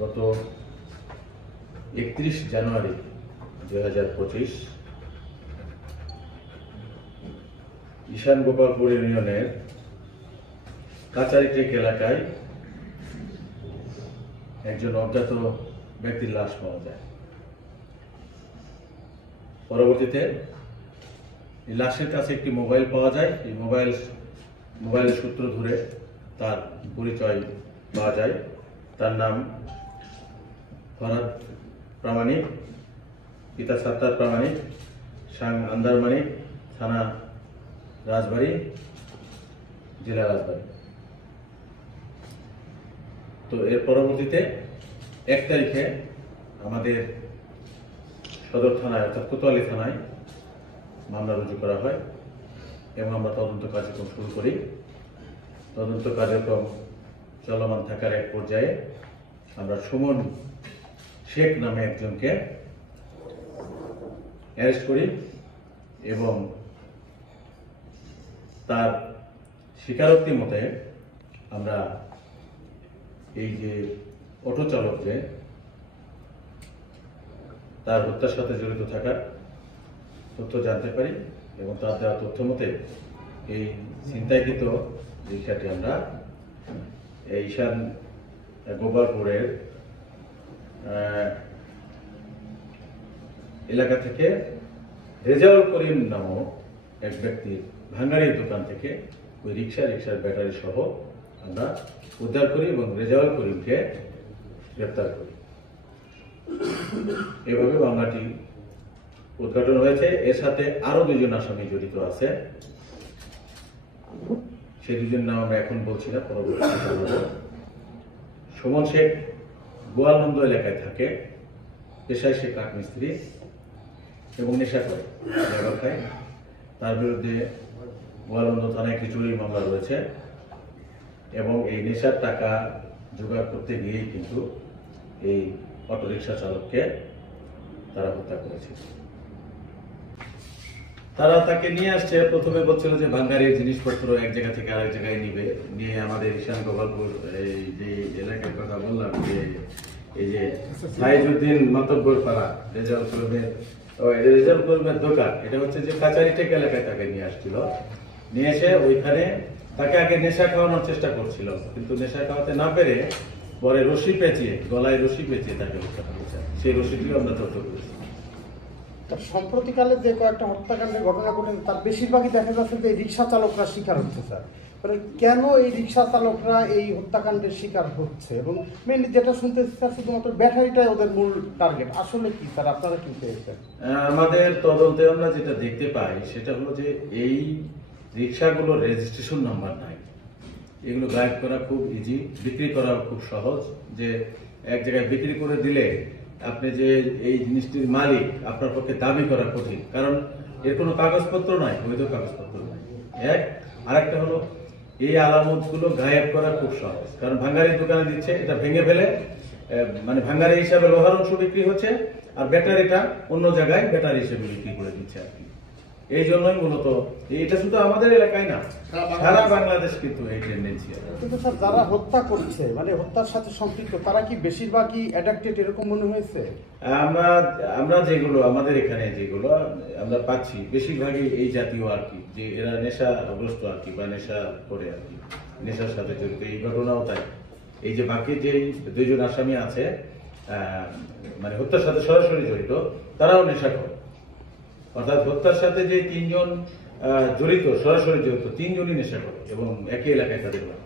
গত 31 জানুয়ারি 2025 ঈশান গোপালপুর ইউনিয়নের কাচারিটেক এলাকায় একজন অজ্ঞাত ব্যক্তির লাশ পাওয়া যায়। পরবর্তীতে এই লাশের কাছে একটি মোবাইল পাওয়া যায়। এই মোবাইলের সূত্র ধরে তার পরিচয় পাওয়া যায়। তার নাম ফরহাদ প্রামাণিক, পিতা সাত্তার প্রামাণিক, সাং আন্দারমানিক, থানা রাজবাড়ী, জেলা রাজবাড়ী। তো এর পরবর্তীতে 1 তারিখে আমাদের সদর থানায় অর্থাৎ কোতোয়ালি থানায় মামলা রুজু করা হয় এবং আমরা তদন্ত কার্যক্রম শুরু করি। তদন্ত কার্যক্রম চলমান থাকার এক পর্যায়ে আমরা সুমন শেখ নামে একজনকে অ্যারেস্ট করি এবং তার স্বীকারোক্তি মতে আমরা এই যে অটো চালক যে তার হত্যার সাথে জড়িত থাকার তথ্য জানতে পারি এবং তার দেওয়া তথ্য মতে এই ছিনতাইকৃত রিকশাটি আমরা ঈশান গোপালপুরের এলাকা থেকে রেজাউল করিম নামক এক ব্যক্তির ভাঙ্গারির দোকান থেকে ওই রিকশার ব্যাটারি সহ আমরা উদ্ধার করি এবং রেজাউল করিমকে গ্রেপ্তার করি। এভাবে মামলাটি উদ্ঘাটন হয়েছে। এর সাথে আরো 2 জন আসামি জড়িত আছে। সেই 2 জন নাম আমরা এখন বলছি না, পরবর্তীতে বলবো। সুমন শেখ গোয়ালনন্দ এলাকায় থাকে, পেশায় সে কাঠমিস্ত্রি এবং নেশা করে, ড্রাইভার খায়। তার বিরুদ্ধে গোয়ালনন্দ থানায় একটি চুরির মামলা রয়েছে এবং এই নেশার টাকা জোগাড় করতে গিয়েই কিন্তু এই অটোরিকশা চালককে তারা হত্যা করেছে। তারা তাকে নিয়ে আসছে, প্রথমে বলছিল যে ভাঙ্গারির জিনিসপত্র এক জায়গা থেকে আরেক জায়গায় নিয়ে আমাদের ঈশান গোপালপুর এই যে এলাকার কথা বললাম, যে এই যে সাইজউদ্দিন মাতব্বর পাড়া রেজাউল করিমের দোকান, এটা হচ্ছে যে কাচারিটেক এলাকায় তাকে নিয়ে আসছিল। নিয়ে এসে ওইখানে তাকে আগে নেশা খাওয়ানোর চেষ্টা করছিল, কিন্তু নেশা খাওয়াতে না পেরে পরে গলায় রশি পেঁচিয়ে তাকে হত্যা করেছে। সেই রশিটিও আমরা তথ্য করেছি। সম্প্রতিকালে যে কয়েকটা হত্যাকাণ্ডের ঘটনা ঘটেছে তার বেশিরভাগই দেখা যাচ্ছে যে রিক্সা চালকরা শিকার হচ্ছে। স্যার, মানে কেন এই রিক্সা চালকরা এই হত্যাকাণ্ডের শিকার হচ্ছে এবং মেনলি যেটা শুনতে স্যার শুধুমাত্র ব্যাটারিটাই ওদের মূল টার্গেট, আসলে কি স্যার আপনারা কি পেয়েছেন? আমাদের তদন্তে আমরা যেটা দেখতে পাই সেটা হলো যে এই রিক্সাগুলোর রেজিস্ট্রেশন নাম্বার নাই। এগুলো গায়েব করা খুব ইজি, বিক্রি করা খুব সহজ। যে এক জায়গায় বিক্রি করে দিলে আপনি যে এই জিনিসটির মালিক আপনার পক্ষে দাবি করা কঠিন, কারণ এর কোনো কাগজপত্র নাই, বৈধ কাগজপত্র নাই। আরেকটা হলো এই আলামতগুলো গায়েব করা খুব সহজ, কারণ ভাঙ্গারির দোকানে দিচ্ছে, এটা ভেঙে ফেলে মানে ভাঙ্গারি হিসাবে লোহার অংশ বিক্রি হচ্ছে আর ব্যাটারিটা অন্য জায়গায় ব্যাটারি হিসেবে বিক্রি করে দিচ্ছে আর কি। এই জন্যই মূলত এটা শুধু আমাদের এলাকায় না, সারা বাংলাদেশ কিন্তু এই টেন্ডেন্সি আছে। কিন্তু স্যার যারা হত্যা করছে মানে হত্যার সাথে সম্পৃক্ত তারা কি বেশিরভাগই অ্যাডাক্টেড এরকম মনে হয়েছে? আমরা যেগুলো আমাদের এখানে যেগুলো আমরা পাচ্ছি বেশিরভাগই এই জাতীয় আর কি, যে এরা নেশাগ্রস্ত আর কি, বা নেশা করে আর কি, নেশার সাথে জড়িত। এই ঘটনাও তাই। এই যে বাকি যে 2 জন আসামি আছে মানে হত্যার সাথে সরাসরি জড়িত, তারাও নেশা করে। অর্থাৎ হত্যার সাথে যে 3 জন জড়িত, সরাসরি জড়িত 3 জনই নেশা করে এবং একই এলাকায় তাদের বাড়ি।